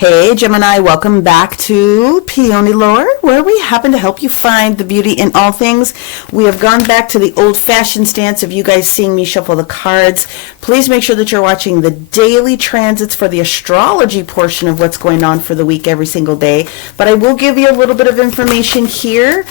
Hey Gemini, welcome back to Peony Lore, where we happen to help you find the beauty in all things. We have gone back to the old-fashioned stance of you guys seeing me shuffle the cards. Please make sure that you're watching the daily transits for the astrology portion of what's going on for the week every single day. But I will give you a little bit of information here.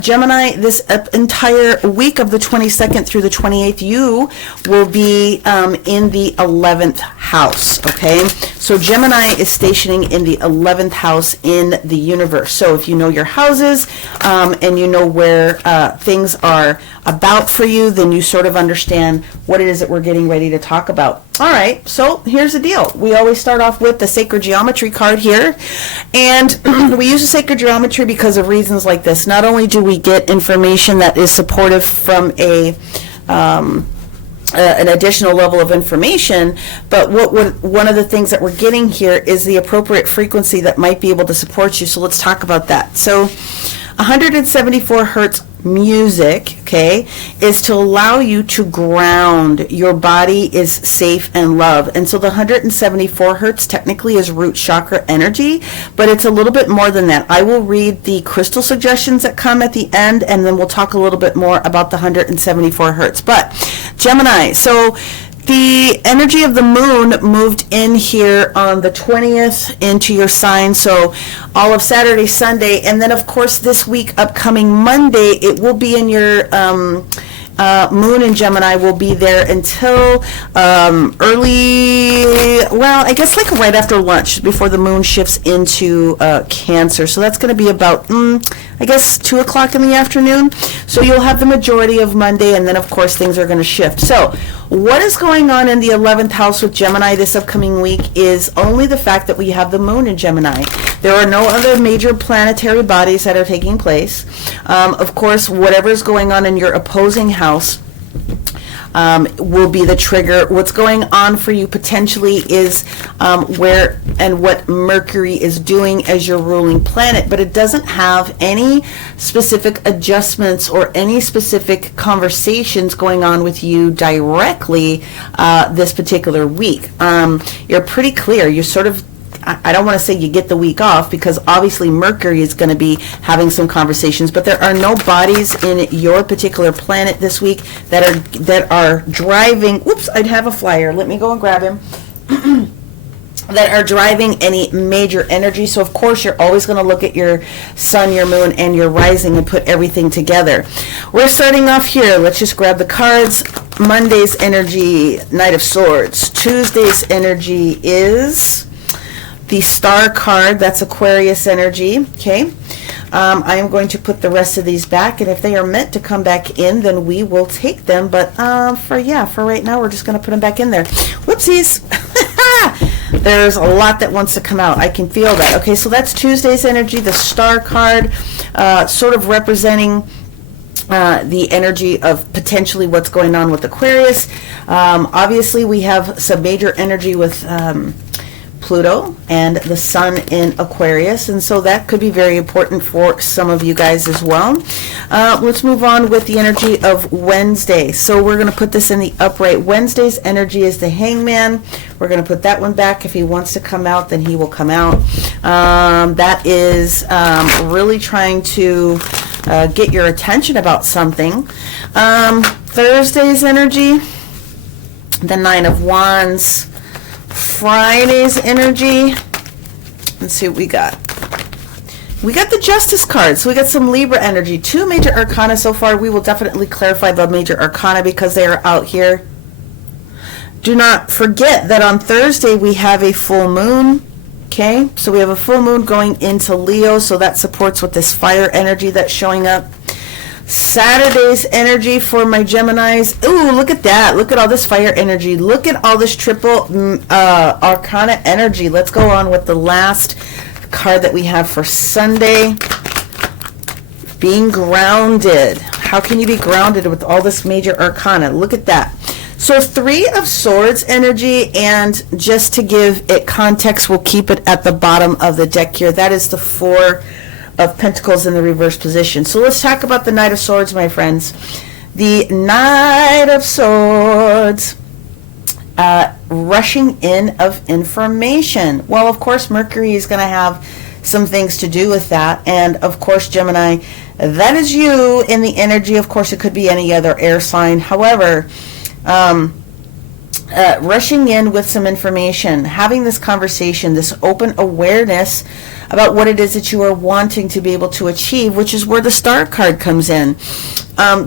Gemini, this entire week of the 22nd through the 28th, you will be in the 11th house, okay? So Gemini is stationing in the 11th house in the universe. So if you know your houses and you know where things are about for you, then you sort of understand what it is that we're getting ready to talk about. All right, so here's the deal. We always start off with the sacred geometry card here, and we use the sacred geometry because of reasons like this. Not only do we get information that is supportive from an additional level of information, but one of the things that we're getting here is the appropriate frequency that might be able to support you. So let's talk about that. So 174 hertz music, okay, is to allow you to ground. Your body is safe and love. And so the 174 hertz technically is root chakra energy, but it's a little bit more than that. I will read the crystal suggestions that come at the end, and then we'll talk a little bit more about the 174 hertz. But Gemini, so the energy of the moon moved in here on the 20th into your sign, so all of Saturday, Sunday, and then of course this week, upcoming Monday, it will be in your moon in Gemini will be there until early, well, I guess like right after lunch, before the moon shifts into Cancer. So that's going to be about, I guess, 2 o'clock in the afternoon. So you'll have the majority of Monday, and then of course things are going to shift. So what is going on in the 11th house with Gemini this upcoming week is only the fact that we have the moon in Gemini. There are no other major planetary bodies that are taking place. Of course, whatever is going on in your opposing house will be the trigger. What's going on for you potentially is where and what Mercury is doing as your ruling planet, but it doesn't have any specific adjustments or any specific conversations going on with you directly this particular week. You're pretty clear. You're sort of, I don't want to say you get the week off, because obviously Mercury is going to be having some conversations, but there are no bodies in your particular planet this week that are driving, whoops, I'd have a flyer, let me go and grab him, that are driving any major energy. So of course you're always going to look at your sun, your moon, and your rising and put everything together. We're starting off here. Let's just grab the cards. Monday's energy, Knight of Swords. Tuesday's energy is the Star card. That's Aquarius energy. Okay. I am going to put the rest of these back, and if they are meant to come back in, then we will take them. But for right now, we're just going to put them back in there. Whoopsies. There's a lot that wants to come out. I can feel that. Okay, so that's Tuesday's energy, the Star card, sort of representing the energy of potentially what's going on with Aquarius. Obviously, we have some major energy with Pluto and the sun in Aquarius, and so that could be very important for some of you guys as well. Let's move on with the energy of Wednesday. So we're going to put this in the upright. Wednesday's energy is the Hangman. We're going to put that one back. If he wants to come out, then he will come out. That is really trying to get your attention about something. Thursday's energy, the Nine of Wands. Friday's energy, let's see what we got. We got the Justice card, so we got some Libra energy. 2 major arcana so far. We will definitely clarify the major arcana because they are out here. Do not forget that on Thursday we have a full moon. Okay, so we have a full moon going into Leo, so that supports with this fire energy that's showing up. Saturday's energy for my Geminis. Ooh, look at that. Look at all this fire energy. Look at all this triple arcana energy. Let's go on with the last card that we have for Sunday. Being grounded. How can you be grounded with all this major arcana? Look at that. So 3 of Swords energy, and just to give it context, we'll keep it at the bottom of the deck here. That is the 4 of Pentacles in the reverse position. So let's talk about the Knight of Swords, my friends. The Knight of Swords rushing in of information. Well, of course, Mercury is going to have some things to do with that. And of course, Gemini, that is you in the energy. Of course, it could be any other air sign. However, rushing in with some information, having this conversation, this open awareness about what it is that you are wanting to be able to achieve, which is where the Star card comes in.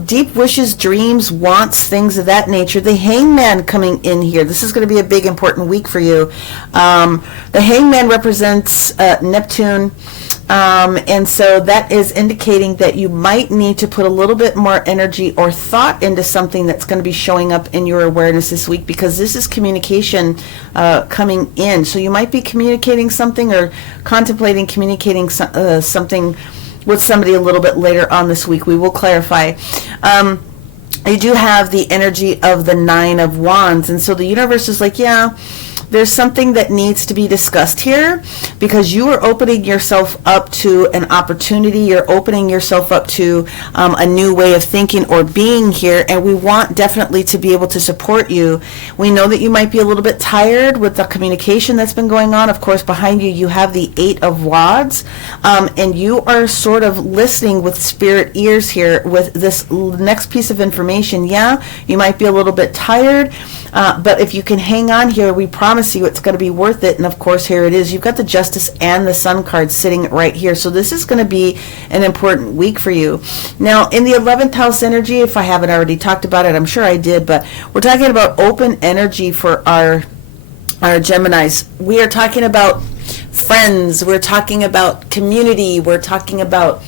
Deep wishes, dreams, wants, things of that nature. The Hangman coming in here. This is going to be a big, important week for you. The Hangman represents Neptune. And so that is indicating that you might need to put a little bit more energy or thought into something that's going to be showing up in your awareness this week, because this is communication coming in. So you might be communicating something or contemplating communicating something with somebody a little bit later on this week. We will clarify. You do have the energy of the Nine of Wands. And so the universe is like, yeah, there's something that needs to be discussed here, because you are opening yourself up to an opportunity. You're opening yourself up to a new way of thinking or being here, and we want definitely to be able to support you. We know that you might be a little bit tired with the communication that's been going on. Of course, behind you, you have the Eight of Wands, and you are sort of listening with spirit ears here with this next piece of information. Yeah, you might be a little bit tired, but if you can hang on here, we promise you it's going to be worth it. And of course, here it is. You've got the Justice and the Sun cards sitting right here. So this is going to be an important week for you. Now, in the 11th house energy, if I haven't already talked about it, I'm sure I did, but we're talking about open energy for our Geminis. We are talking about friends. We're talking about community. We're talking about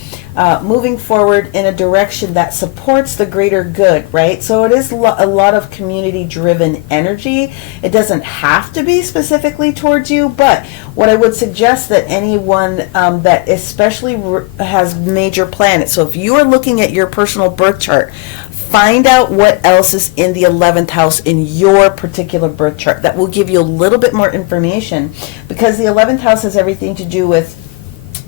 moving forward in a direction that supports the greater good, right? So it is a lot of community-driven energy. It doesn't have to be specifically towards you, but what I would suggest that anyone that especially has major planets, so if you are looking at your personal birth chart, find out what else is in the 11th house in your particular birth chart. That will give you a little bit more information, because the 11th house has everything to do with,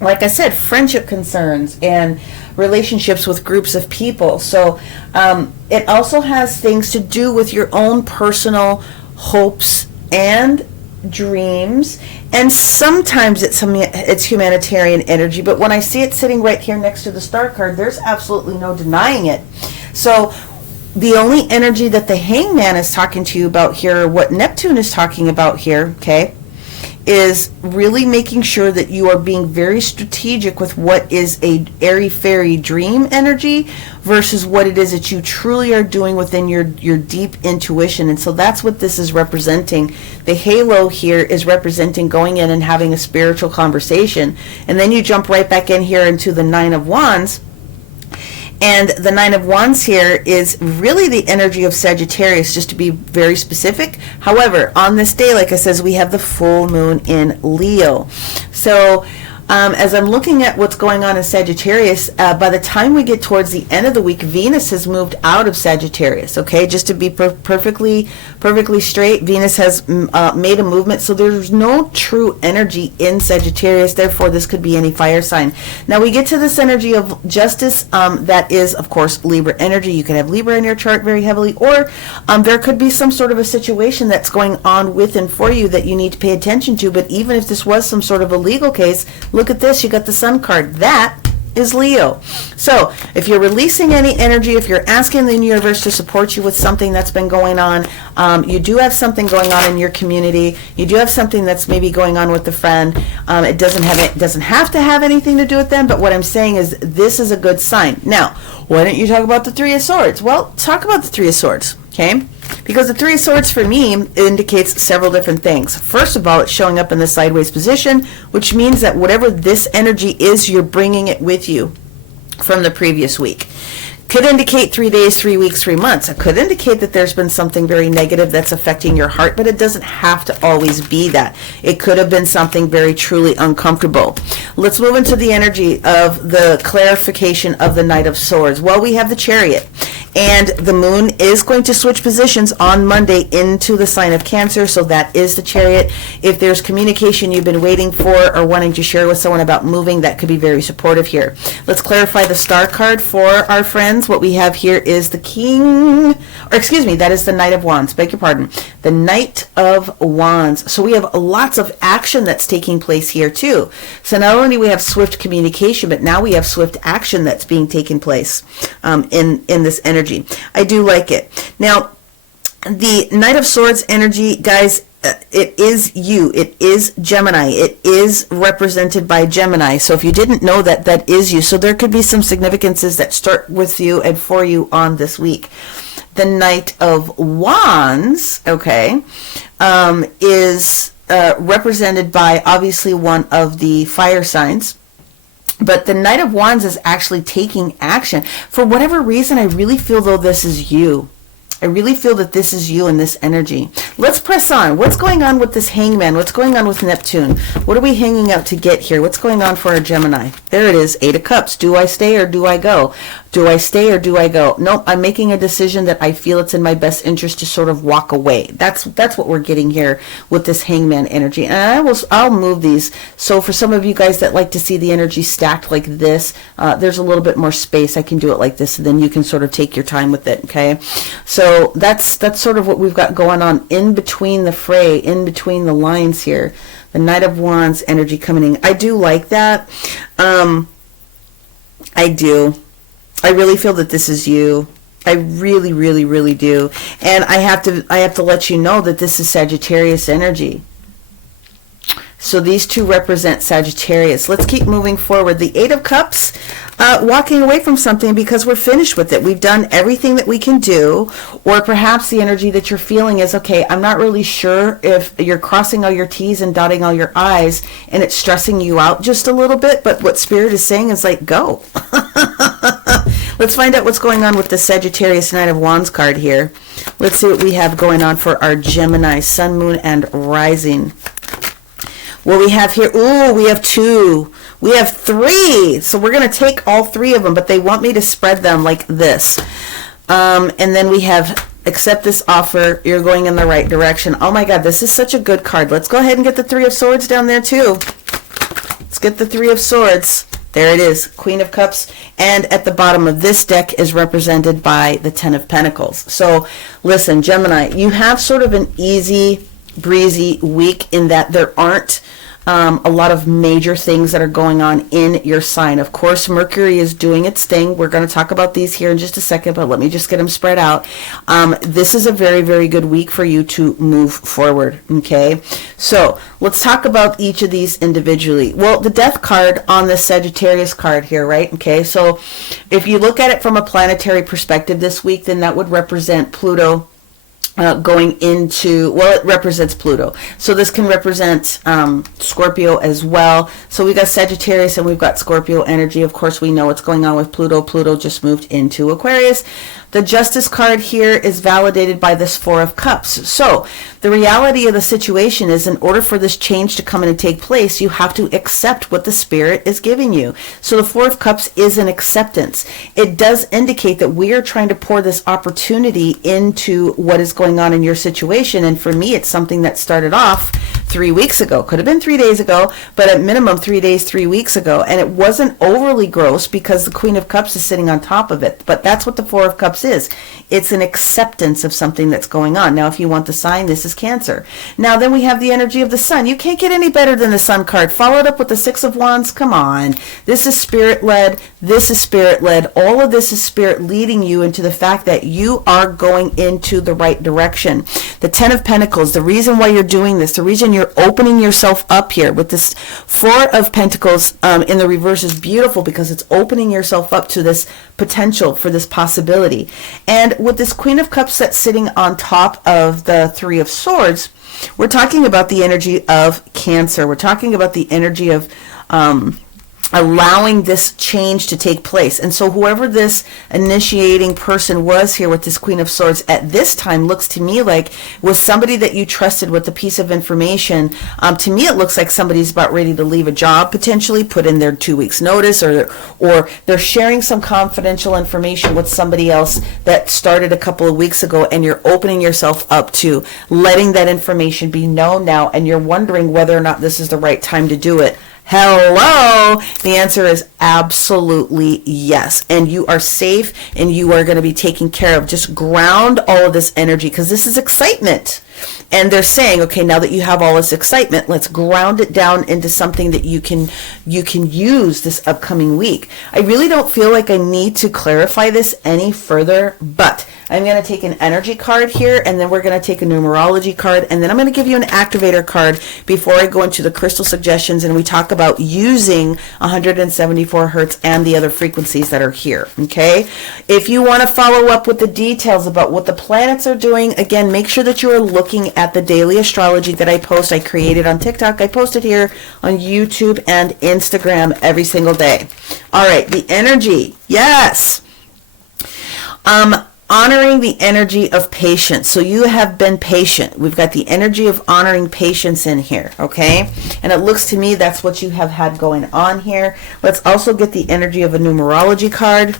like I said, friendship concerns and relationships with groups of people. So it also has things to do with your own personal hopes and dreams, and sometimes it's humanitarian energy, but when I see it sitting right here next to the Star card, there's absolutely no denying it. So the only energy that the Hangman is talking to you about here, what Neptune is talking about here, okay, is really making sure that you are being very strategic with what is a airy-fairy dream energy versus what it is that you truly are doing within your deep intuition. And so that's what this is representing. The halo here is representing going in and having a spiritual conversation. And then you jump right back in here into the Nine of Wands. And the Nine of Wands here is really the energy of Sagittarius, just to be very specific. However, on this day, like I says, we have the full moon in Leo. So as I'm looking at what's going on in Sagittarius, by the time we get towards the end of the week, Venus has moved out of Sagittarius, okay? Just to be perfectly straight, Venus has made a movement, so there's no true energy in Sagittarius. Therefore, this could be any fire sign. Now, we get to this energy of Justice. That is, of course, Libra energy. You can have Libra in your chart very heavily, or there could be some sort of a situation that's going on with and for you that you need to pay attention to. But even if this was some sort of a legal case, look at this, you got the Sun card. That is Leo. So if you're releasing any energy, if you're asking the universe to support you with something that's been going on, you do have something going on in your community, you do have something that's maybe going on with a friend, it doesn't have to have anything to do with them, but what I'm saying is this is a good sign. Now, why don't you talk about the Three of Swords? Well, talk about the Three of Swords, okay? Because the Three of Swords for me indicates several different things. First of all, it's showing up in the sideways position, which means that whatever this energy is, you're bringing it with you from the previous week. Could indicate 3 days, 3 weeks, 3 months. It could indicate that there's been something very negative that's affecting your heart, but it doesn't have to always be that. It could have been something very truly uncomfortable. Let's move into the energy of the clarification of the Knight of Swords. Well, we have the Chariot. And the moon is going to switch positions on Monday into the sign of Cancer, so that is the Chariot. If there's communication you've been waiting for or wanting to share with someone about moving, that could be very supportive here. Let's clarify the star card for our friends. What we have here is the King, or excuse me, that is the Knight of Wands. Beg your pardon. The Knight of Wands. So we have lots of action that's taking place here too. So not only do we have swift communication, but now we have swift action that's being taken place in this energy. I do like it. Now, the Knight of Swords energy, guys, it is you. It is Gemini. It is represented by Gemini. So if you didn't know that, that is you. So there could be some significances that start with you and for you on this week. The Knight of Wands, okay, is represented by obviously one of the fire signs. But the Knight of Wands is actually taking action. For whatever reason, I really feel though this is you. I really feel that this is you in this energy. Let's press on. What's going on with this Hangman? What's going on with Neptune? What are we hanging out to get here? What's going on for our Gemini? There it is, 8 of Cups. Do I stay or do I go? Do I stay or do I go? Nope, I'm making a decision that I feel it's in my best interest to sort of walk away. That's what we're getting here with this Hangman energy. And I'll move these. So for some of you guys that like to see the energy stacked like this, there's a little bit more space. I can do it like this, and then you can sort of take your time with it, okay? So that's sort of what we've got going on in between the fray, in between the lines here. The Knight of Wands energy coming in. I do like that. I do. I really feel that this is you. I really, really, really do. And I have to let you know that this is Sagittarius energy. So these two represent Sagittarius. Let's keep moving forward. The 8 of Cups, walking away from something because we're finished with it. We've done everything that we can do. Or perhaps the energy that you're feeling is, okay, I'm not really sure if you're crossing all your T's and dotting all your I's and it's stressing you out just a little bit. But what Spirit is saying is like, go. Let's find out what's going on with the Sagittarius Knight of Wands card here. Let's see what we have going on for our Gemini, Sun, Moon, and Rising. What we have here, ooh, we have 2. We have 3. So we're going to take all 3 of them, but they want me to spread them like this. And then we have, accept this offer, you're going in the right direction. Oh my God, this is such a good card. Let's go ahead and get the 3 of Swords down there too. Let's get the 3 of Swords. There it is, Queen of Cups, and at the bottom of this deck is represented by the 10 of Pentacles. So listen, Gemini, you have sort of an easy, breezy week in that there aren't a lot of major things that are going on in your sign. Of course, Mercury is doing its thing. We're going to talk about these here in just a second, but let me just get them spread out. This is a very, very good week for you to move forward, okay? So let's talk about each of these individually. Well, the Death card on the Sagittarius card here, right? Okay, so if you look at it from a planetary perspective this week, then that would represent Pluto going into, well, it represents Pluto. So this can represent Scorpio as well. So we've got Sagittarius and we've got Scorpio energy. Of course, we know what's going on with Pluto. Pluto just moved into Aquarius. The Justice card here is validated by this 4 of Cups. So the reality of the situation is, in order for this change to come in and take place, you have to accept what the Spirit is giving you. So the 4 of Cups is an acceptance. It does indicate that we are trying to pour this opportunity into what is going on in your situation. And for me, it's something that started off 3 weeks ago. Could have been 3 days ago, but at minimum 3 days, 3 weeks ago. And it wasn't overly gross because the Queen of Cups is sitting on top of it. But that's what the 4 of Cups is. It's an acceptance of something that's going on. Now, if you want the sign, this is Cancer. Now, then we have the energy of the Sun. You can't get any better than the Sun card. Followed up with the 6 of Wands. Come on. This is Spirit-led. This is Spirit-led. All of this is Spirit leading you into the fact that you are going into the right direction. The 10 of Pentacles, the reason why you're doing this, the reason you're opening yourself up here with this 4 of Pentacles in the reverse is beautiful because it's opening yourself up to this potential for this possibility. And with this Queen of Cups that's sitting on top of the 3 of Swords, we're talking about the energy of Cancer. We're talking about the energy of allowing this change to take place. And so whoever this initiating person was here with this Queen of Swords at this time looks to me like was somebody that you trusted with a piece of information. To me, it looks like somebody's about ready to leave a job, potentially put in their 2 weeks notice, or they're sharing some confidential information with somebody else that started a couple of weeks ago, and you're opening yourself up to letting that information be known now, and you're wondering whether or not this is the right time to do it. Hello, the answer is absolutely yes, and you are safe and you are going to be taken care of. Just ground all of this energy, because this is excitement, and they're saying, okay, now that you have all this excitement, let's ground it down into something that you can use this upcoming week. I really don't feel like I need to clarify this any further, but I'm going to take an energy card here, and then we're going to take a numerology card, and then I'm going to give you an activator card before I go into the crystal suggestions and we talk about using 174 hertz and the other frequencies that are here. Okay, if you want to follow up with the details about what the planets are doing, again, make sure that you are looking at the daily astrology that I post. I created on TikTok. I post it here on YouTube and Instagram every single day. All right, the energy, yes. Honoring the energy of patience. So you have been patient. We've got the energy of honoring patience in here, okay? And it looks to me that's what you have had going on here. Let's also get the energy of a numerology card.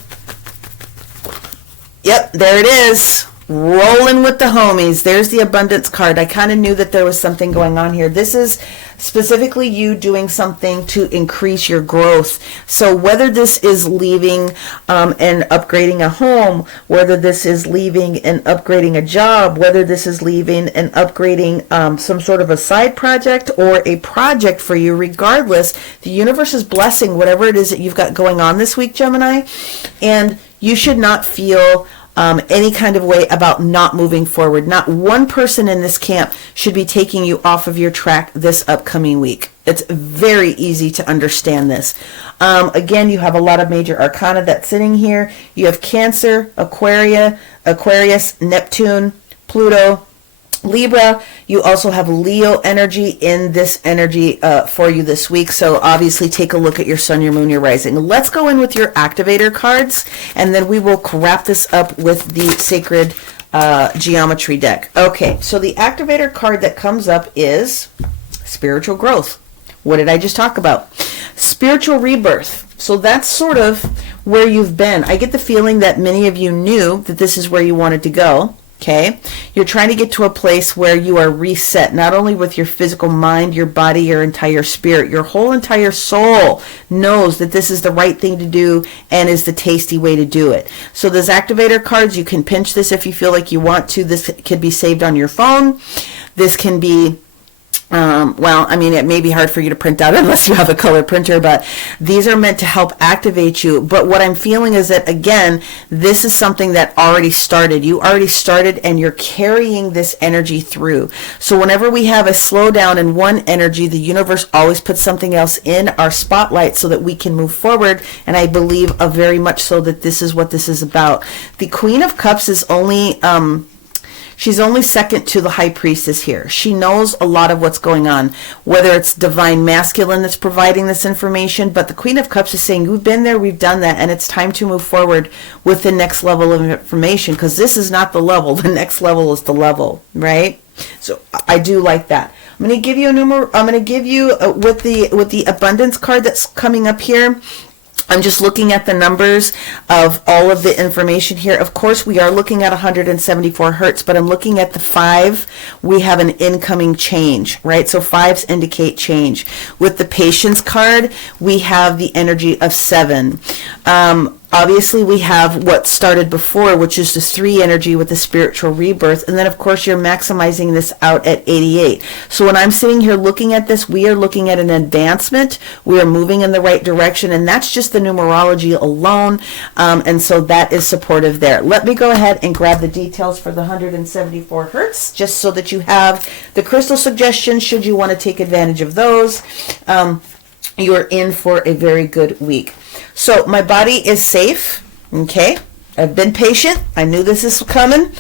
Yep, there it is. Rolling with the homies. There's the abundance card. I kind of knew that there was something going on here. This is specifically you doing something to increase your growth. So whether this is leaving and upgrading a home, whether this is leaving and upgrading a job, whether this is leaving and upgrading some sort of a side project or a project for you, regardless, the universe is blessing whatever it is that you've got going on this week, Gemini. And you should not feel any kind of way about not moving forward. Not one person in this camp should be taking you off of your track this upcoming week. It's very easy to understand this. Again, you have a lot of major arcana that's sitting here. You have Cancer, Aquarius, Neptune, Pluto, Libra. You also have Leo energy in this energy for you this week. So obviously take a look at your sun, your moon, your rising. Let's go in with your activator cards, and then we will wrap this up with the sacred geometry deck. Okay, so the activator card that comes up is spiritual growth. What did I just talk about? Spiritual rebirth. So that's sort of where you've been. I get the feeling that many of you knew that this is where you wanted to go. Okay, you're trying to get to a place where you are reset, not only with your physical mind, your body, your entire spirit, your whole entire soul knows that this is the right thing to do and is the tasty way to do it. So those activator cards, you can pinch this if you feel like you want to. This could be saved on your phone. This can be well, I mean, it may be hard for you to print out unless you have a color printer, but these are meant to help activate you. But what I'm feeling is that, again, this is something that already started. You already started, and you're carrying this energy through. So whenever we have a slowdown in one energy, the universe always puts something else in our spotlight so that we can move forward. And I believe very much so that this is what this is about. The Queen of Cups is only... she's only second to the High Priestess here. She knows a lot of what's going on, whether it's divine masculine that's providing this information, but the Queen of Cups is saying, we've been there, we've done that, and it's time to move forward with the next level of information, because this is not the level. The next level is the level, right? So I do like that. I'm going to give you a number. I'm going to give you with the abundance card that's coming up here. I'm just looking at the numbers of all of the information here. Of course, we are looking at 174 hertz, but I'm looking at the 5. We have an incoming change, right? So 5s indicate change. With the patience card, we have the energy of 7. Obviously, we have what started before, which is the 3 energy with the spiritual rebirth. And then, of course, you're maximizing this out at 88. So when I'm sitting here looking at this, we are looking at an advancement. We are moving in the right direction. And that's just the numerology alone. And so that is supportive there. Let me go ahead and grab the details for the 174 hertz, just so that you have the crystal suggestions should you want to take advantage of those. You're in for a very good week. So my body is safe, okay? I've been patient. I knew this is coming.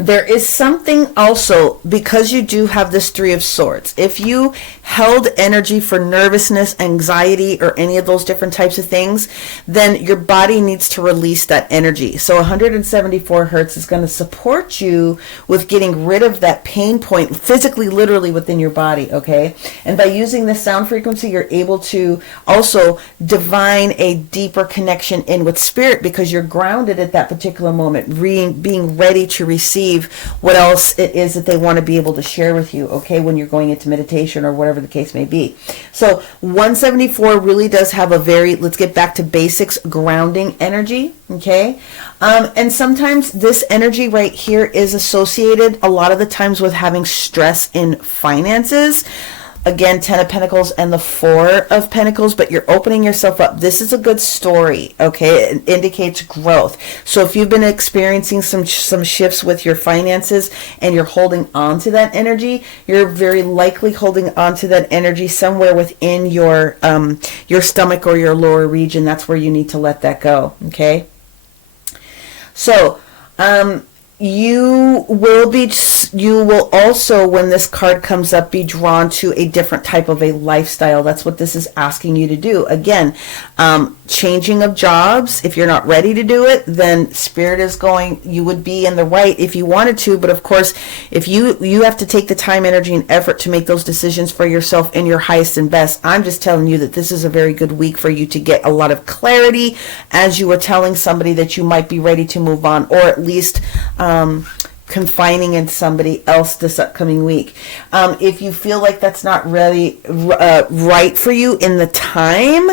there is something also, because you do have this Three of Swords. If you held energy for nervousness, anxiety, or any of those different types of things, then your body needs to release that energy. So 174 hertz is going to support you with getting rid of that pain point physically, literally within your body, okay? And by using this sound frequency, you're able to also divine a deeper connection in with spirit, because you're grounded at that particular moment, being ready to receive what else it is that they want to be able to share with you, okay, when you're going into meditation or whatever the case may be. So 174 really does have a very, let's get back to basics, grounding energy, okay? And sometimes this energy right here is associated a lot of the times with having stress in finances. Again, 10 of Pentacles and the 4 of Pentacles, but you're opening yourself up. This is a good story, okay? It indicates growth. So if you've been experiencing some shifts with your finances and you're holding on to that energy, you're very likely holding on to that energy somewhere within your stomach or your lower region. That's where you need to let that go, okay? So, you will also, when this card comes up, be drawn to a different type of a lifestyle. That's what this is asking you to do. Again, changing of jobs. If you're not ready to do it, then Spirit is going, you would be in the right if you wanted to. But of course, if you have to take the time, energy, and effort to make those decisions for yourself in your highest and best. I'm just telling you that this is a very good week for you to get a lot of clarity as you are telling somebody that you might be ready to move on, or at least confining in somebody else this upcoming week. If you feel like that's not really right for you in the time,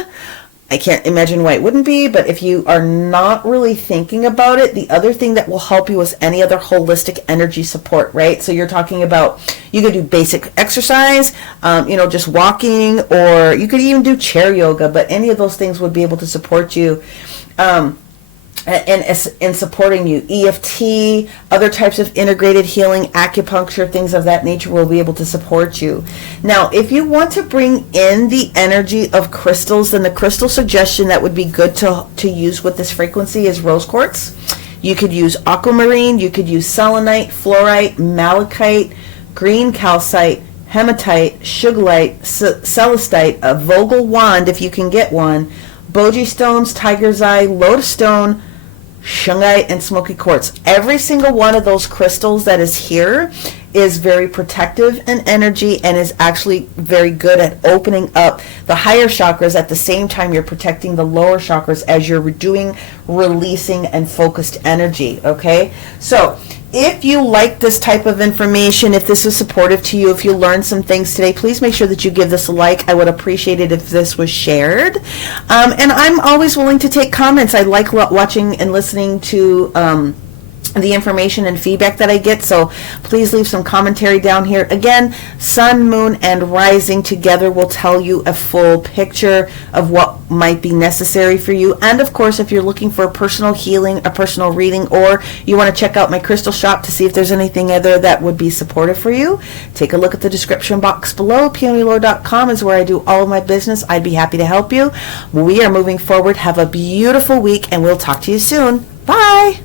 I can't imagine why it wouldn't be, but if you are not really thinking about it, the other thing that will help you is any other holistic energy support, right? So you're talking about, you could do basic exercise, just walking, or you could even do chair yoga, but any of those things would be able to support you. And supporting you. EFT, other types of integrated healing, acupuncture, things of that nature will be able to support you. Now, if you want to bring in the energy of crystals, then the crystal suggestion that would be good to use with this frequency is rose quartz. You could use aquamarine, you could use selenite, fluorite, malachite, green calcite, hematite, sugilite, celestite, a Vogel wand if you can get one, bogie stones, tiger's eye, lotus stone, shungite, and smoky quartz. Every single one of those crystals that is here is very protective in energy and is actually very good at opening up the higher chakras. At the same time, you're protecting the lower chakras as you're doing releasing and focused energy, okay? So if you like this type of information, if this is supportive to you, if you learned some things today, please make sure that you give this a like. I would appreciate it if this was shared. And I'm always willing to take comments. I like watching and listening to the information and feedback that I get, so please leave some commentary down here. Again, sun, moon, and rising together will tell you a full picture of what might be necessary for you. And of course, if you're looking for a personal healing, a personal reading, or you want to check out my crystal shop to see if there's anything other that would be supportive for you, take a look at the description box below. PeonyLore.com is where I do all of my business. I'd be happy to help you. We are moving forward. Have a beautiful week, and we'll talk to you soon. Bye!